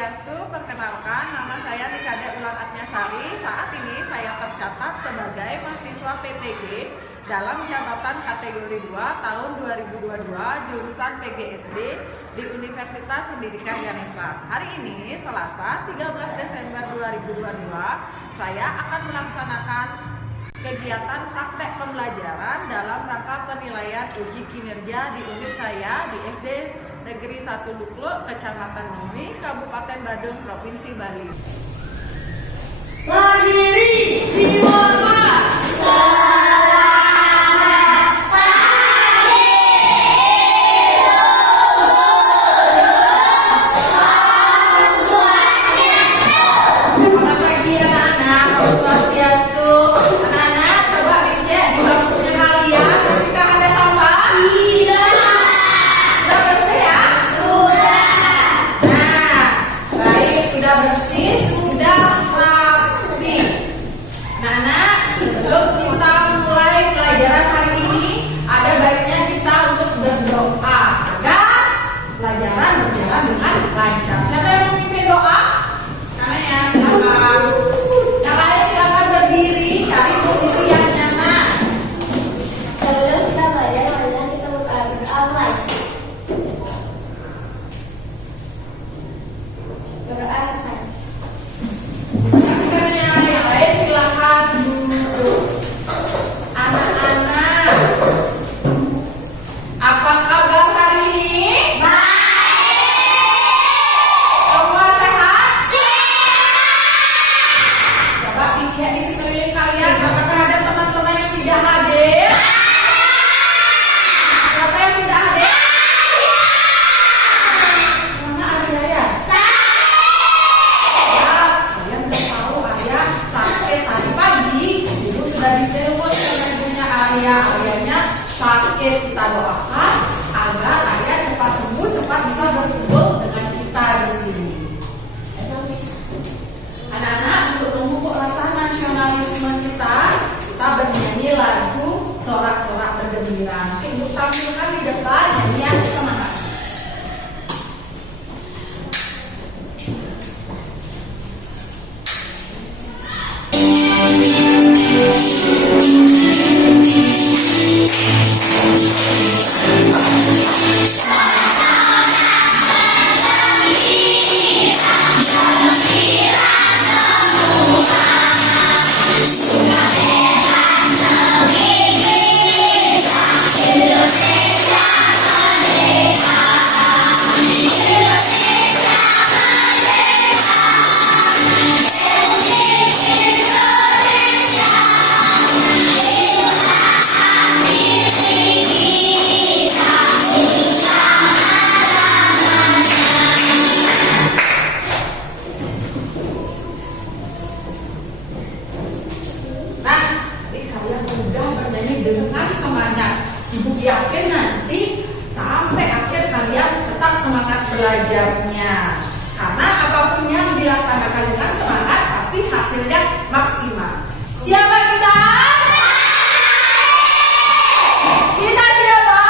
Swastiastu, perkenalkan nama saya Nikade Ulan Atnyasari. Saat ini saya tercatat sebagai mahasiswa PPG dalam jabatan kategori 2 tahun 2022 jurusan PGSD di Universitas Pendidikan Ganesha. Hari ini Selasa 13 Desember 2022 saya akan melaksanakan kegiatan praktek pembelajaran dalam rangka penilaian uji kinerja di unit saya di SD Negeri 1 Lukluk, Kecamatan Mumi, Kabupaten Badung, Provinsi Bali. Berdiri di hormat. Sakit, kita doakan agar ayah cepat sembuh, cepat bisa berkumpul dengan kita di sini. Anak-anak, untuk memupuk rasa nasionalisme kita bernyanyi lagu sorak-sorak bergembira. Ibu tampilkan di depan nyanyian semangat. Dengan semangat, Ibu yakin nanti sampai akhir kalian tetap semangat belajarnya. Karena apapun yang dilaksanakan dengan semangat pasti hasilnya maksimal. Siapa kita? Kita siapa?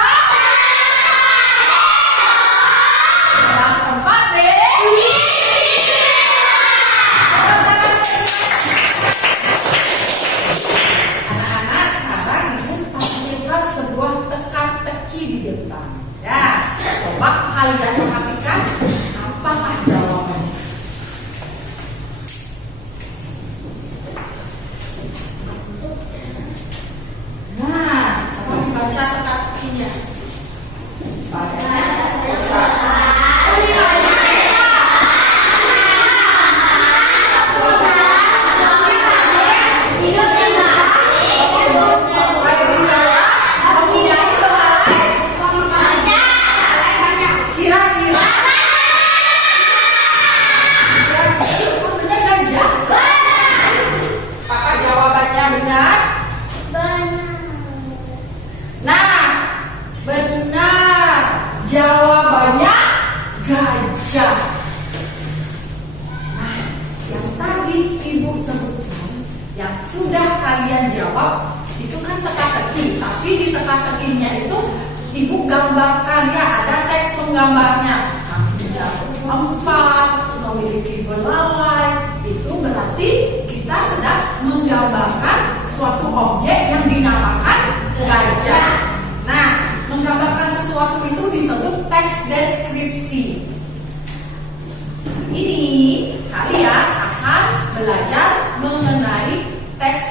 Kelas 4 deh. Sebuah teka-teki di depan. Ya, coba kalian perhatikan apakah jawabannya. Nah, coba dibaca teka-tekinya. Jawabannya gajah. Nah, yang tadi Ibu sebutkan, yang sudah kalian jawab itu kan teka-teki, tapi di teka-tekinya itu Ibu gambarkan ya, ada teks penggambarnya. Kaki 4, menggambarkan suatu objek yang dinamakan gajah. Nah, menggambarkan sesuatu itu disebut teks deskripsi. Ini kalian akan belajar mengenai teks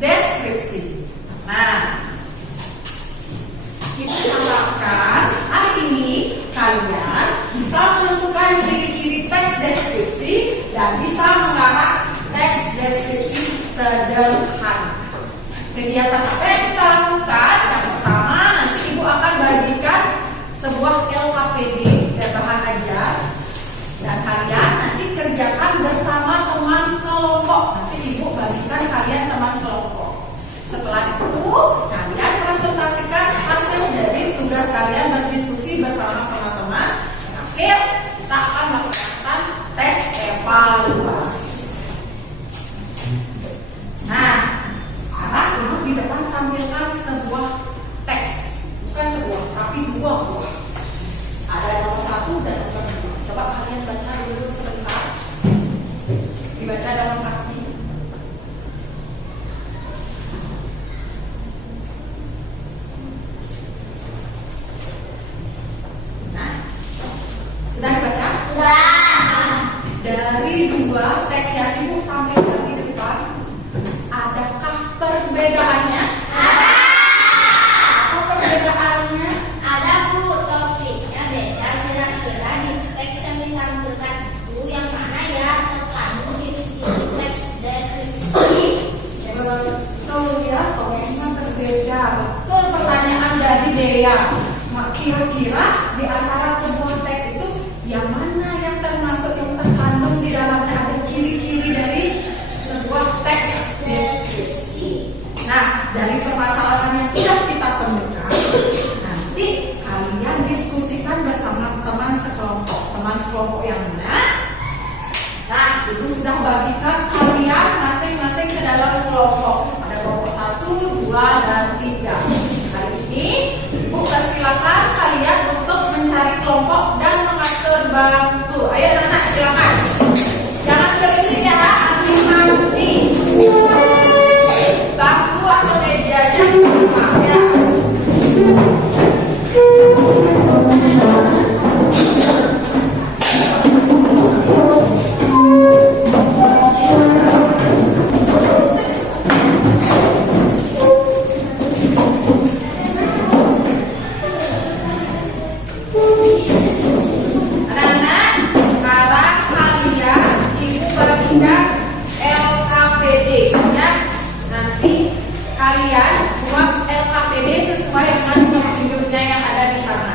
deskripsi. Nah, kita harapkan hari ini kalian bisa menentukan ciri-ciri teks deskripsi dan bisa mengarang teks deskripsi sederhana. Kegiatan apa yang kita lakukan? Yang pertama, nanti Ibu akan bagikan sebuah LKPD dan bahan ajar, dan kalian nanti kerjakan bersama teman kelompok. Nanti Ibu bagikan kalian teman kelompok. Setelah itu kalian presentasikan hasil dari tugas kalian berdiskusi bersama teman-teman. Akhir kita akan melaksanakan tes evaluasi. Nah, sekarang Ibu di depan tampilkan sebuah teks, bukan sebuah, tapi dua buah. Ada nomor 1 dan nomor 2. Coba kalian baca dulu sebentar. Dibaca dalam hati. Nah, sudah dibaca? Sudah. Dari dua teks yang Ibu tampilkan di depan, adakah perbedaannya? Ada. Apa perbedaannya? Ada Bu, topiknya beda kira-kira di teks yang ditampilkan Bu yang mana ya terkandung ciri-ciri teks deskripsi. Betul ya, topiknya berbeda. Betul pertanyaan dari Dea. Kira-kira di antara kedua teks itu yang mana yang termasuk yang terkandung di dalamnya ada ciri-ciri dari sebuah teks deskripsi. Nah, dari permasalahan yang sudah kita temukan, nanti kalian diskusikan bersama teman sekelompok yang mana. Nah, Ibu sudah bagikan kalian masing-masing ke dalam kelompok. Ada kelompok 1, 2, dan 3. Hari ini Ibu persilakan kalian untuk mencari kelompok dan mengatur bangku. Ayo anak, silakan. Jangan berisik ya, nanti bangku atau mejanya dibuka ya. Anak-anak, sekarang kalian Ibu bagikan LKPD ya. Nanti kalian buat LKPD sesuai dengan petunjuknya yang ada di sana.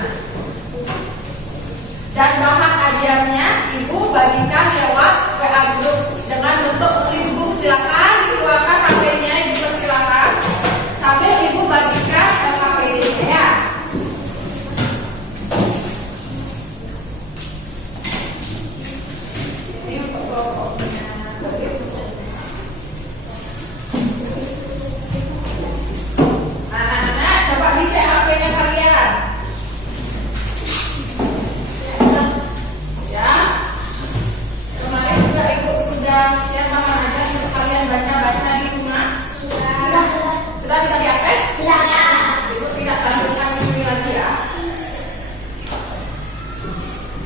Dan bahan ajarnya Ibu bagikan lewat WA group dengan bentuk link. Silakan dikeluarkan HP-nya, Ibu persilakan sambil Ibu bagikan LKPD-nya ya. Ini untuk kelompoknya. Anak-anak, coba dicek HP-nya kalian. Ya. Kemarin juga Ibu sudah share bahan ajar untuk kalian baca-baca di rumah. Sudah bisa diakses? Ibu tidak tampilkan di sini lagi ya.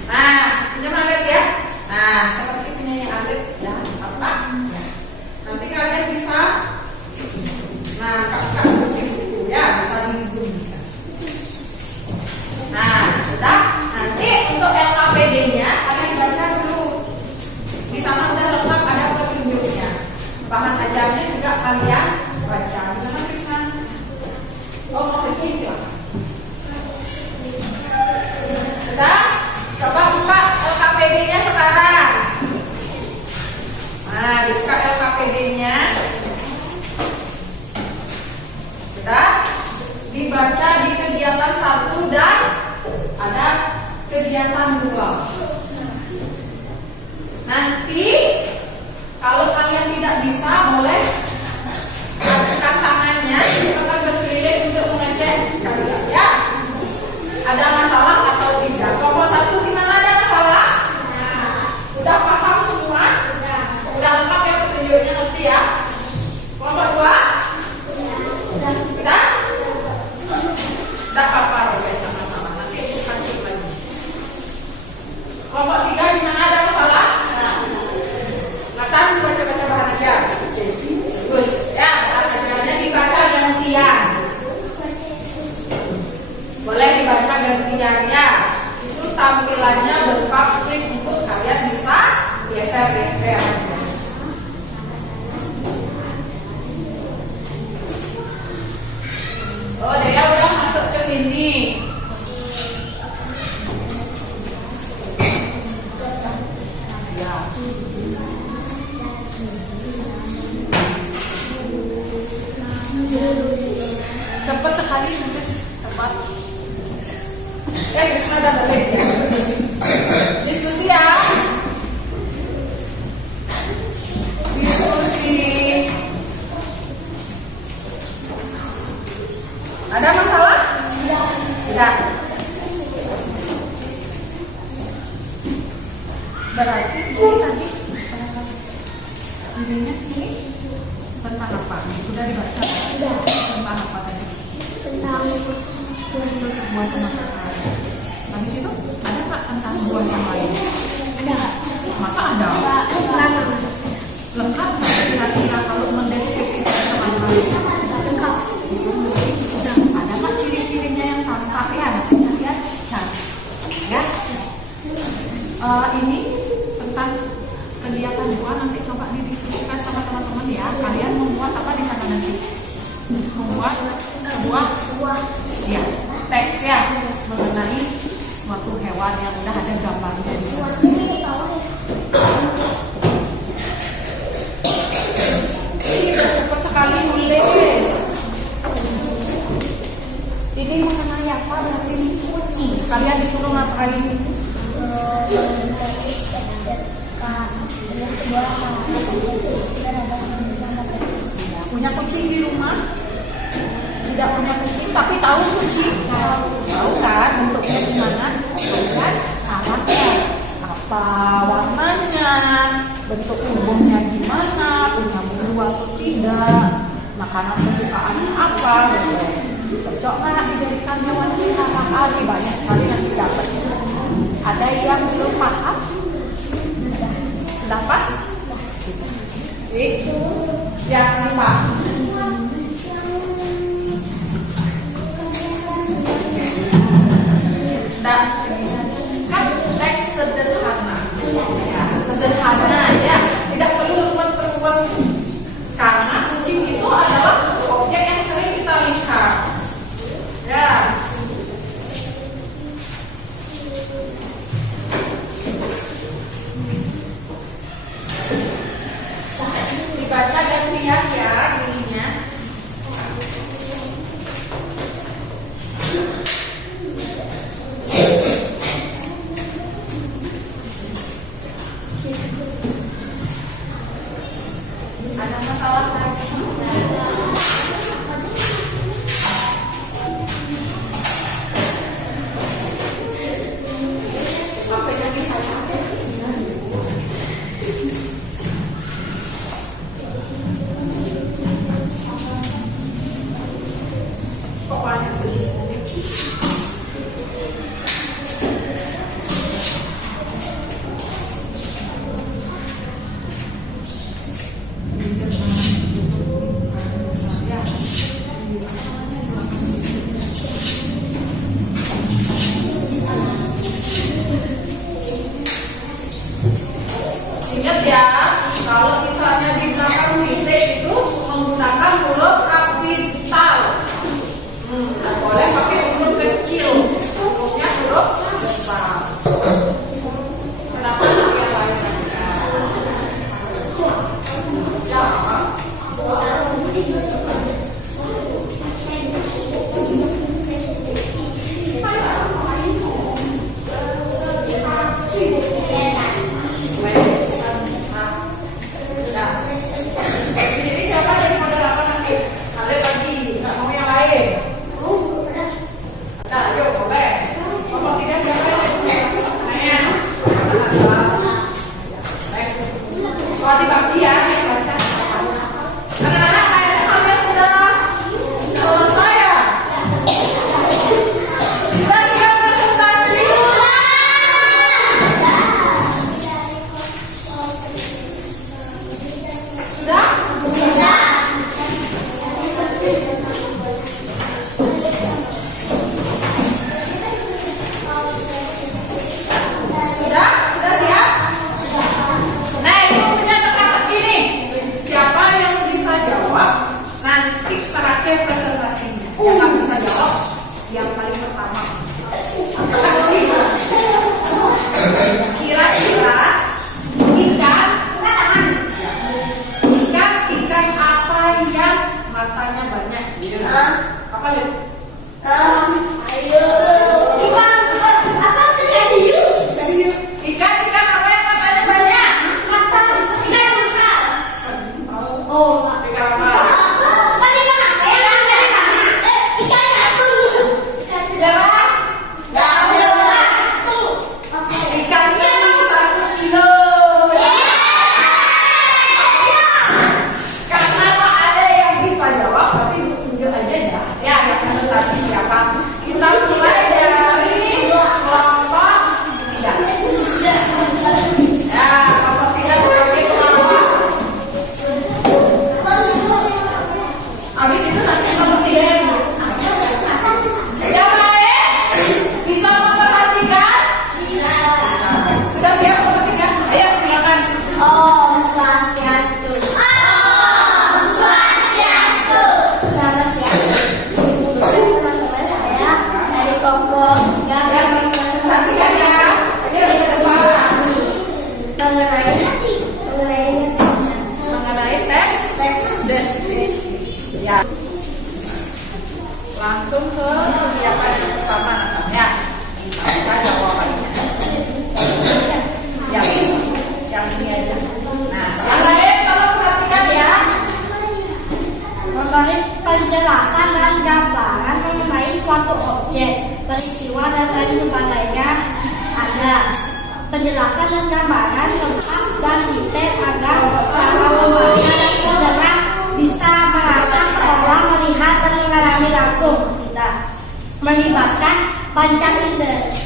Nah, pinjam lihat ya. Nah, seperti punya Alit ya, apa? Ya. Nanti kalian bisa, nah, kakak seperti buku ya, bisa di zoom. Nah, sudah. Nanti untuk LKPD-nya kalian baca dulu. Di sana udah lengkap ada petunjuknya. Bahan ajarnya juga kalian baca. Jangan bisa. Oh, mau kecil silakan. Sudah. Coba buka LKPD-nya sekarang. Nah, dibuka LKPD-nya. Sudah. Dibaca di kegiatan 1 dan ada kegiatan 2. Nanti kalau kalian tidak bisa boleh angkat tangannya, kita akan berkeliling untuk mengecek kalian ya. Ada masalah atau tidak? Kelompok 1 gimana, ada masalah? Udah paham semua? Udah lengkap ya petunjuknya nanti ya? Kelompok 3 di mana ada masalah? Nathan baca-baca bahan aja. Oke. Bagus. Ya, bahan ajarnya dibaca gantian. Boleh dibaca gantian ya. Itu tampilannya berupa klik untuk kalian bisa geser-geser. Oh, Dea udah masuk ke sini. Ya. Cepat sekali, Chris. Cepat. Krisna udah balik ya. Diskusi ya. Diskusi. Ada masalah? Tidak. Berarti ini tadi idenya ini tentang apa? Sudah dibaca? Sudah. Tentang apa tadi? Tentang Buah sama kakak. Habis itu ada nggak tentang buah yang lain? ada. Masa ada? Lengkap nggak kira-kira kalau mendeskripsikan teman-teman? Lengkap. Ada nggak ciri-cirinya yang tampak ya? Lihat, ya. Ini tentang kegiatan buah nanti coba didiskusikan sama teman-teman ya. Kalian membuat apa di sana nanti? Membuat sebuah ya teks ya mengenai suatu hewan yang udah ada gambarnya di sana. Cepat sekali nulis. Ini mengenai apa berarti ini? Kucing. Kalian disuruh ngapain? Punya kucing di rumah? Tidak punya kucing tapi tahu kucing? Tahu kan bentuknya gimana? Kan karakter apa warnanya, bentuk tubuhnya gimana, punya bulu atau tidak, makanan kesukaannya apa, cocok nggak dijadikan hewan peliharaan? Banyak sekali nanti dapat. Ada yang belum paham? Sudah pas? Itu jangan lupa. Nah, kan teks sederhana, ya, sederhana ya, tidak perlu ruwet-ruwet karena kucing itu adalah objek yang sering kita lihat, ya. Dibaca gantian ya, ini peristiwa dan lain sebagainya. Ada penjelasan dan gambaran lengkap dan detail agar para pembaca dan pendengar bisa merasa seolah melihat dan mengalami langsung. Tidak melibatkan panca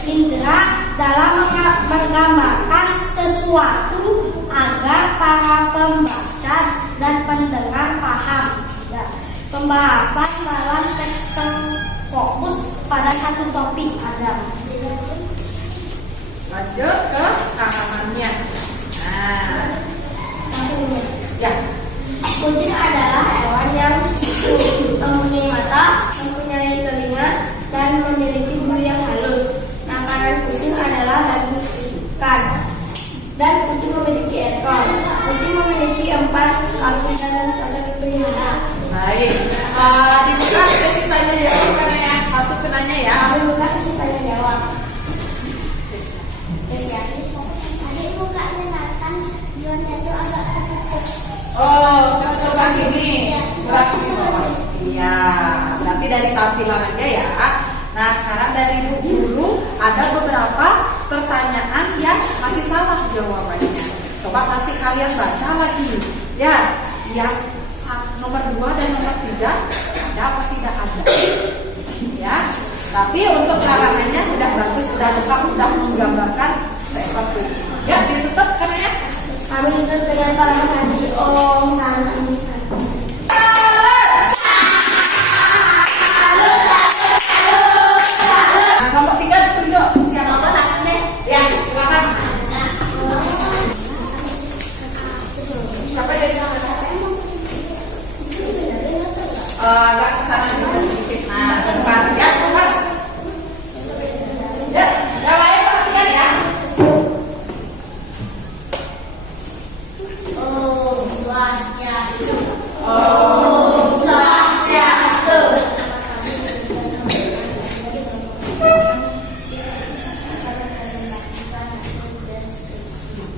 indera dalam menggambarkan sesuatu agar para pembaca dan pendengar paham. Tidak. Pembahasan dalam teks terfokus pada satu topik. Ada. Lanjut ke halamannya. Nah, ya. Kucing adalah hewan yang mempunyai mata, mempunyai telinga, dan memiliki bulu yang halus. Makanan kucing adalah daging ikan. Dan kucing memiliki ekor. Kucing memiliki 4 kaki dan cocok dipelihara. Baik. Dibuka sesi tanya jawab karena yang satu kenanya ya. Dibuka sesi tanya jawab. Tadi buka mendatang Jonnya itu agak tertutup. Oh, coba gini. Gerak di bawah. Iya. Berarti dari tampilan aja ya. Nah, sekarang dari Bu Guru ada beberapa pertanyaan yang masih salah jawabannya. Coba nanti kalian baca lagi. Ya, yang nomor 2 dan nomor 3 ada apa tidak ada. Ya, tapi untuk karangannya udah bagus, udah lengkap, udah menggambarkan seekor kucing. Ya, ditutup karena ya. Kami tutup dengan para santi Om Santi Santi. Nah, nomor 3 tunjuk siapa? Nomor 1 deh. Ya, silakan. Siapa yang nomor 1? Agak kesana dulu sedikit. Nah, depan ya, Mas. Ya, yang lain perhatikan ya. Om Swastiastu. Om Swastiastu.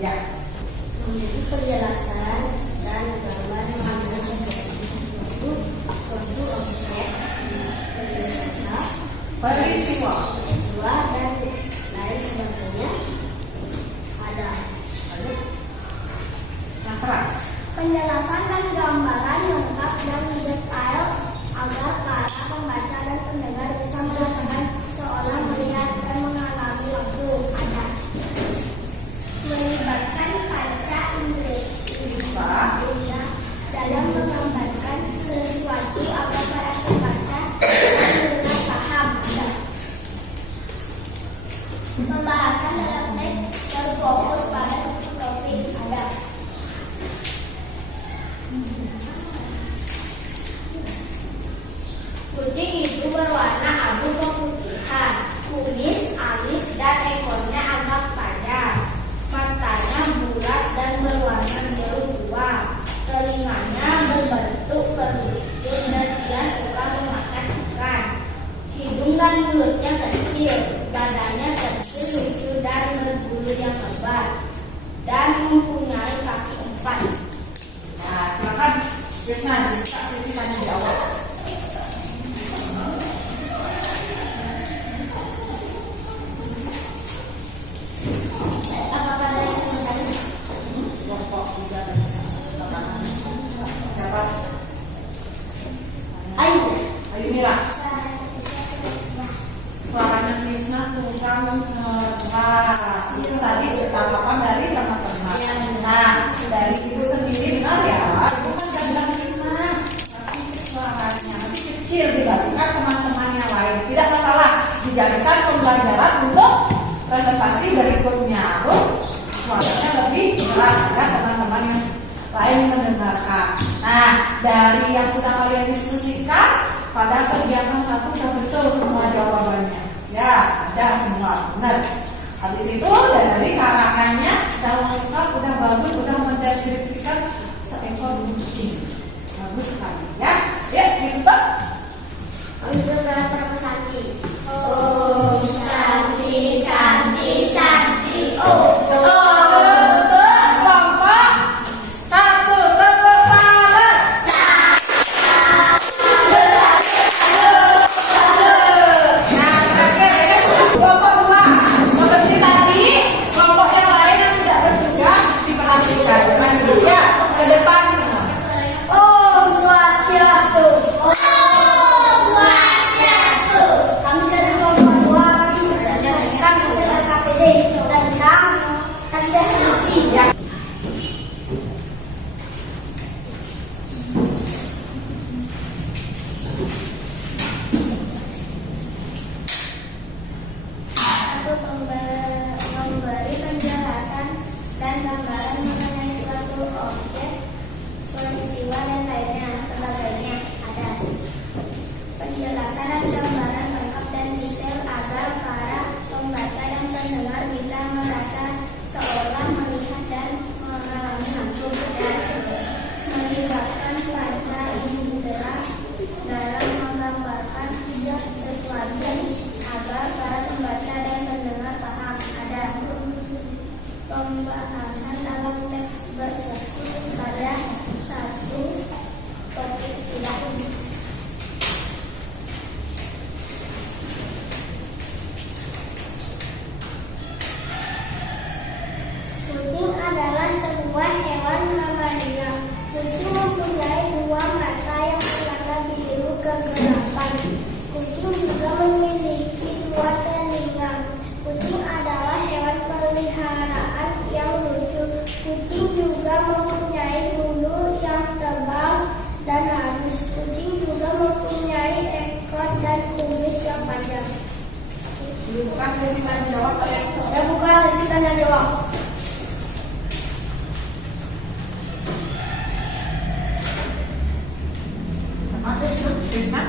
Ya. Menjadi penjelasan dan gambar mengenai sesuatu suatu objek Peristiwa. dan lain sebagainya. Ada. Yang keras. Penjelasan dan gambaran lengkap dan detail agar para pembaca dan pendengar bisa merasakan seolah melihat dan mengalami langsung. Ada. Melibatkan panca indera dalam menggambarkan sesuatu agar para pembaca dan pendengar paham. Ada. Pembahasan dalam teks terfokus pada topik. Ada. Kucing itu berwarna abu keputihan, kumis, alis, dan ekornya agak panjang. Matanya bulat dan berwarna biru tua. Telinganya berbentuk kerucut dan dia suka memakan ikan. Hidung dan mulutnya kecil, badannya kecil, lucu dan berbulu yang lebat, dan mempunyai kaki 4. Nah, silakan Krisna buka sesi tanya jawab. Apakah ada yang bertanya? Kelompok 3 dan 4. Siapa? Ayo. Ayo Mira. Suaranya Krisna kurang keras. Itu tadi tanggapan dari teman-teman. Nah, dari ibu sendiri benar ya. Ibu kan gak bilang Krisna, tapi suaranya masih kecil dibandingkan teman-teman yang lain. Tidak masalah, dijadikan pembelajaran untuk presentasi berikutnya. Terus suaranya lebih keras agar teman-teman yang lain mendengarkan. Nah, dari yang sudah kalian diskusikan pada kegiatan 1 sudah betul semua jawabannya. Ya, ada semua, benar. Habis itu dari karangannya sudah lengkap, udah bagus, udah mendeskripsikan seekor kucing. Bagus sekali ya. Ya, ditutup. Itu para Santi. Om Santi Santi Santi. Oh. Kelompok 1 tepuk tangan. Nah, terakhir memberi penjelasan dan gambaran mengenai suatu objek, peristiwa dan lainnya. Sebagainya ada penjelasan dan gambaran lengkap dan detail agar para pembaca dan pendengar bisa merasa seolah melihat dan mengalami langsung, dan melibatkan panca indera dalam menggambarkan sesuatu agar para pembaca dan pendengar paham. Ada pembahasan dalam teks berfokus pada satu topik tidak umum. Kucing adalah sebuah hewan mammalia. Kucing mempunyai dua mata yang berwarna biru kegelapan. Kucing juga memiliki dua telinga. Kucing adalah hewan peliharaan yang lucu. Kucing juga mempunyai bulu yang tebal dan halus. Kucing juga mempunyai ekor dan kumis yang panjang. Buka sesi tanya jawab kalian. Saya buka sesi tanya jawab. Krisna,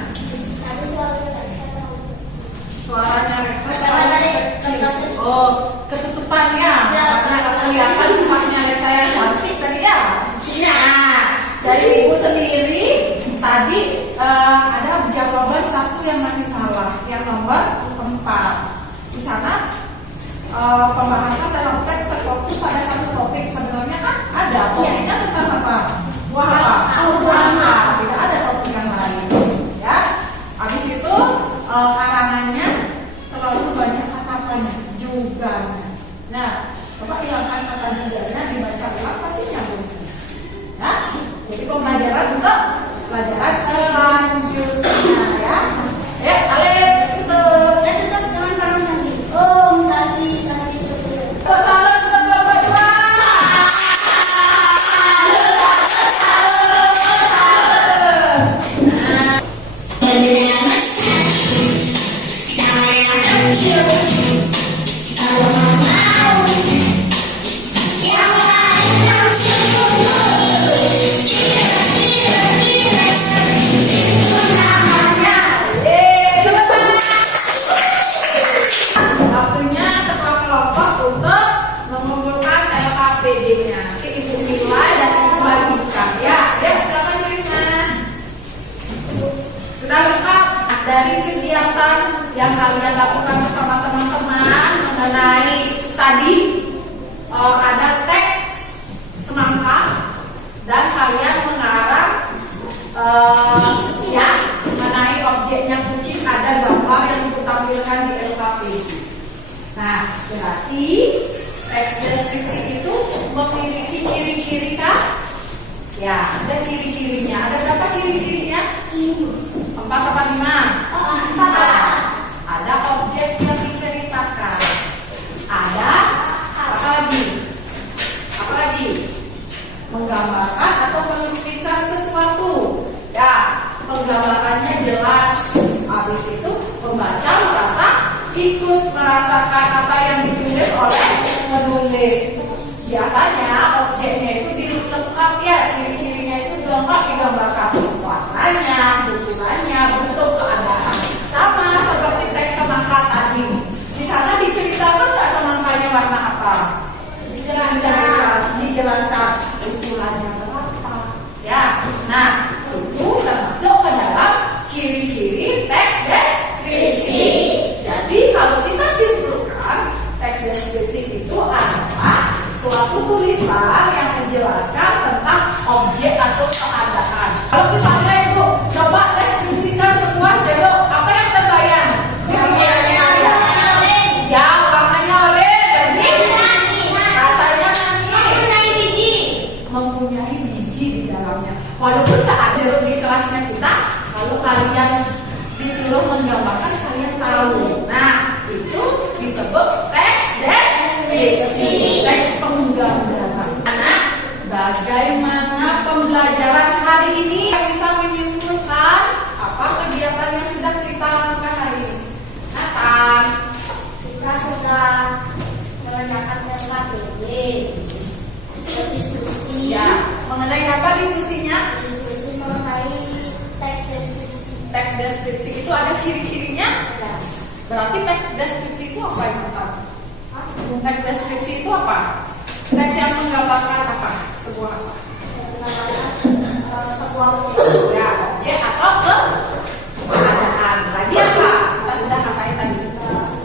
Tadi soalnya nggak bisa tahu. suaranya Apa tadi? Oh, ketutupannya. Ya. Karena kelihatan tempatnya saya cantik tadi ya. Nah, dari ibu sendiri tadi ada jawaban satu yang masih salah, yang nomor 4. Di sana pembahasan dalam teks terfokus pada satu topik. Sebenarnya kan ada topiknya tentang apa? Buah apa? Buah. Tidak ada topik yang lain. Ya. Habis itu karangannya terlalu banyak kata-katanya juga. Nah, coba hilangkan kata juganya, dibaca ulang pasti nyambung. Ya. Jadi pembelajaran untuk pelajaran selanjutnya ya. Ya, Alif itu. Saya tetap dengan Pak Santi. Om Santi Santi Santi. Salam untuk Bapak Tua. Waktunya ketua kelompok untuk mengumpulkan LKPD-nya. Nanti ibu nilai dan ibu bagikan. Ya, silakan Krisna. Sudah lengkap. Dari kegiatan yang kalian lakukan bersama teman-teman mengenai tadi ada teks semangka dan kalian mengarang ya mengenai objeknya kucing, ada gambar yang ditampilkan di LKPD. Nah, berarti teks deskripsi itu memiliki ciri-ciri kah? Ya, ada ciri-cirinya. Ada berapa ciri-cirinya? 4 apa 5? Ada objek yang diceritakan. Ada apa lagi? Apa lagi? Menggambarkan atau melukiskan sesuatu. Ya, penggambarannya jelas. Habis itu pembaca merasa ikut merasakan apa yang ditulis oleh penulis. Biasanya objeknya itu dilengkap ya, ciri-cirinya itu lengkap digambarkan, warnanya, bentukannya, bentuk, keadaan. Sama seperti teks semangka tadi. Di sana diceritakan nggak semangkanya warna apa? Dijelaskan ukurannya berapa. Ya, nah itu termasuk ke dalam ciri-ciri teks deskripsi. Jadi kalau kita simpulkan, teks deskripsi itu adalah suatu tulisan yang menjelaskan tentang objek atau keadaan. Kalau misalnya ibu coba deskripsikan sebuah jeruk, apa yang terbayang? Ya, warnanya oranye. Jadi rasanya manis. Mempunyai biji di dalamnya. Walaupun tak ada jeruk di kelasnya kita, kalau kalian disuruh menggambarkan, kalian tahu. Nah, itu disebut teks deskripsi, teks penggambaran. Karena bagi teks deskripsi itu apa yang pertama? Teks deskripsi itu apa? Teks yang menggambarkan apa? Sebuah apa? Sebuah objek. Ya, objek atau keadaan. Lagi apa? Kita sudah sampai tadi.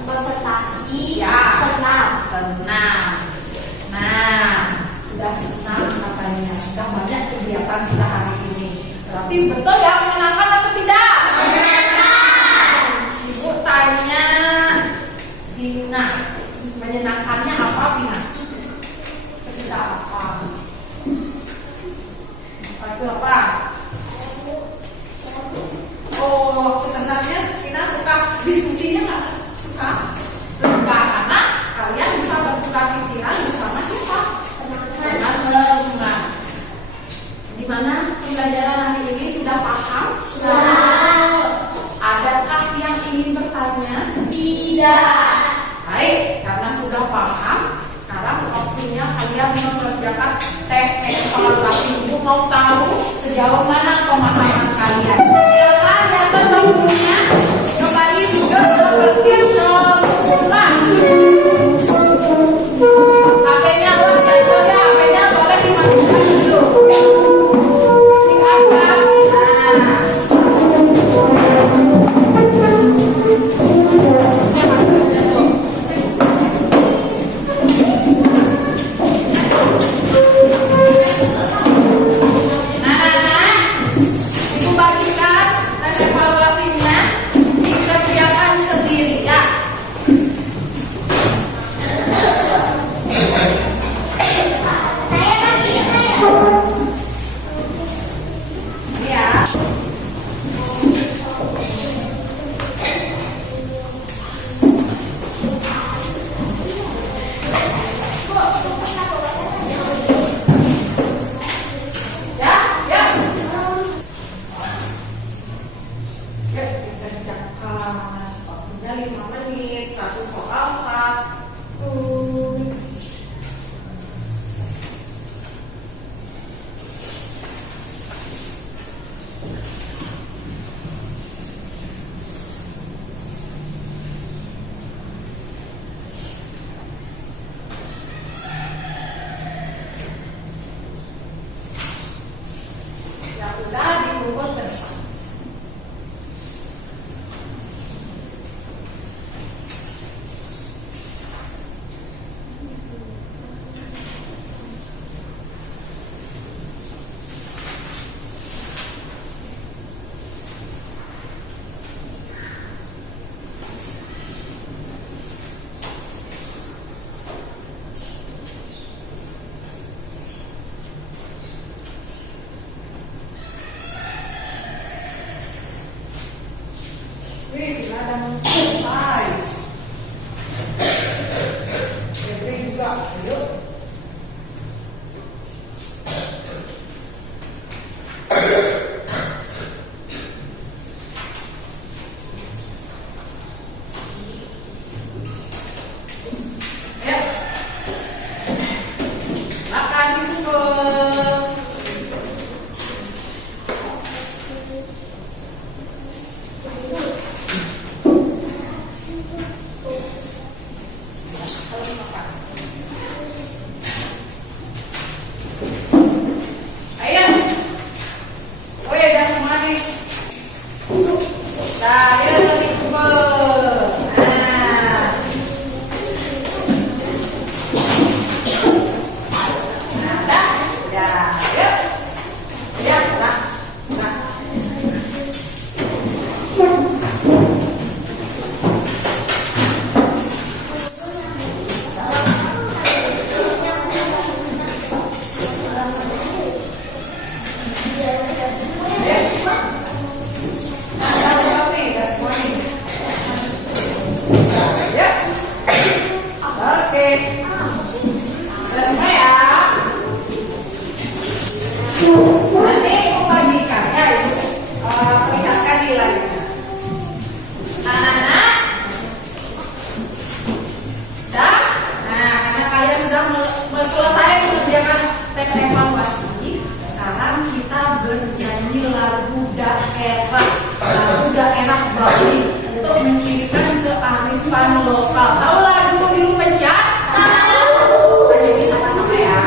Presentasi. Ya. Senam. Senam. Nah, sudah senam katanya. Sudah banyak kegiatan kita hari ini. Berarti betul ya, menyenangkan atau tidak? Ibu tanya Vina, menyenangkannya apa Vina? Tidak apa. Itu apa? Oh, waktu senamnya Vina suka diskusinya nggak suka? Suka karena kalian bisa bertukar pikiran bersama siapa? Teman-teman. Gimana pembelajaran hari ini, sudah paham? Sudah. Adakah yang ingin bertanya? Tidak. Baik, karena sudah paham, sekarang waktunya kalian mengerjakan tes evaluasi. Ibu mau tahu sejauh mana pemahaman kalian. Silakan datang ke bukunya, kembali juga seperti semula. HP-nya buat jatuh ya, HP-nya boleh dimatikan dulu. Ini apa? Nah. Ibu bagikan tes evaluasinya di kegiatan sendiri ya. Ya. Ya, ya. Ya, kita kerjakan. Waktunya 5 menit, satu soal satu. Ya udah dikumpul bersama. Wih, sudah ada yang selesai. Febri juga, ayo. Ayo. Silakan dikumpul. vokal. Tahu lagu biru pencak? Tahu. Ayo kita sama-sama ya.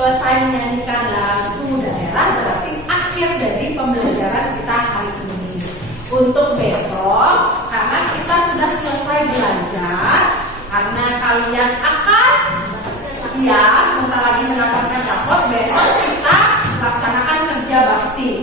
Selesai menyanyikan lagu daerah berarti akhir dari pembelajaran kita hari ini. Untuk besok, karena kita sudah selesai belajar, karena kalian akan sebentar lagi mendapatkan rapor, besok kita laksanakan kerja bakti.